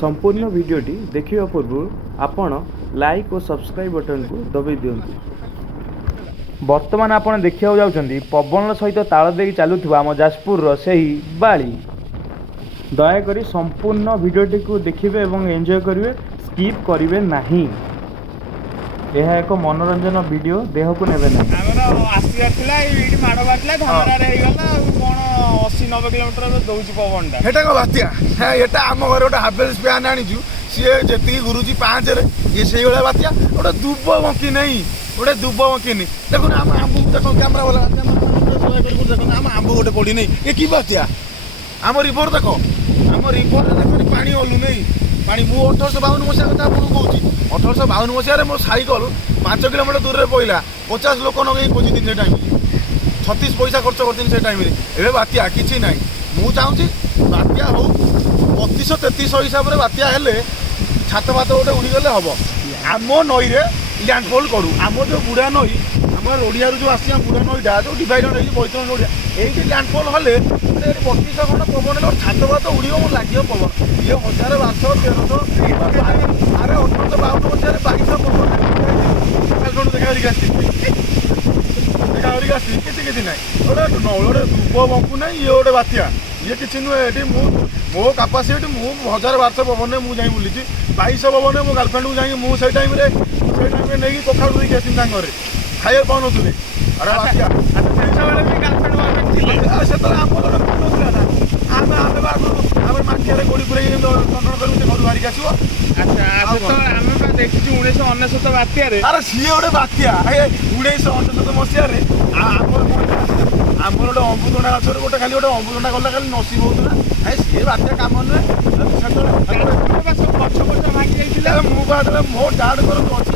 संपूर्ण वीडियोटी देखिबा पूर्व आपण लाइक और सब्सक्राइब बटन को दबाई दियंतु। बर्तमान आपण देखिया जाउछंदी पवन सहित ताल देई चलुथिबा आम जाजपुर रो सेही बाली। दयाकरी संपूर्ण वीडियोटी को देखिबे एवं एंजॉय करिवे, स्किप करिवे नाही। यह एक मनोरंजन वीडियो, देह को नेबे नाही। हमर आसीआर थिला एडी माडो बाटला धामरा रे हेगला कोन 80 90 किलोमीटर दउची पवनटा हेटा को बातिया है। एटा हम घर गोटे हावेल्स फैन आनीचु सी जेती गुरुजी 5 रे ये सेही वाला बातिया गोटे दुब बंकी नहीं, गोटे दुब बंकी नहीं। देखो हम आंबू देखो कैमरा वाला देखो हम आंबू गोटे पड़ी नहीं। ये की बातिया आम रिवर देखो, आम रिवर देखो पानी ओलु नहीं पानी। मु 1852 मसीहा कथा आपको कहूँ 1852 मसीह मो साइकल 5 किलोमीटर दूर में पड़ा 50 लोक नगे खोजी दिन से टाइम 36 पैसा खर्च करती से टाइम ए बात्या किसी ना। मु चाहूँगी बात्या हो 32-33 हिसाब से बात्या हेले छात भात गोटे उड़ीगले हम आम नई लैंडफॉल करूँ। आम जो बुढ़ा नई आम ओडिया जो आसी बुढ़ा नईटा जो डिवाइडर है बैतरण ओडिया ये लैंडफॉल हेले 32 खंड पवन छात भात उड़ो लगे पवन ये 1000 1200 1300 अरे 1852 मसीह 2200 पवन देखा किसी ना गोटे गोटे दुब बंकु ना ये गोटे बात्या ये किसी नुहे ये मो कापासीटी मु 1000-1200 पवन में मुझे बुली 2200 पवन मो गर्लफ्रेंड को जाए मुझे टाइम नहीं कखा देखिए आसी घर खाइए पाऊन अरे बात्या गोड़ी पुरे दंडन कर घर बाहरिक आसो। देखी 1999 बात्यारे अरे सी गोटे बात्या 1999 मसीह आम गोटे अमृतभंडा गचर गोटे खाली गोटे अमृतभंडा गला खाली नसीब होता सी बात्या कम गछ गछ भांगी जाइए मुझे मो डाड कर अच्छी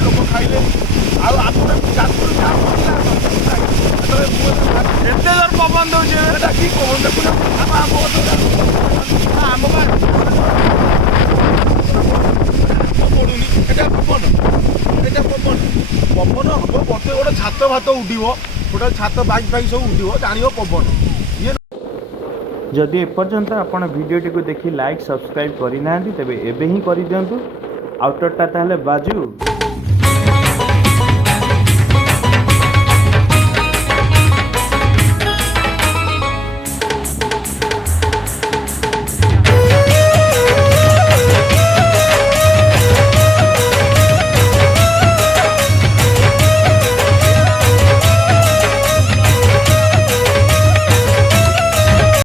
लोक खाइले एते जोर पवन दउछे कि पवन देखुना आम पड़ुनी एटा पवन पवन हम बते गोटे छात भात उड़ो गोटे छात बाइक फाइक सब उड़ो जान पवन। जदि एपर्यंत आपण वीडियोटी को देखि लाइक सब्सक्राइब करि ना तेबे एबे ही करि दियंतु। आउटरटा ताहले बाजू।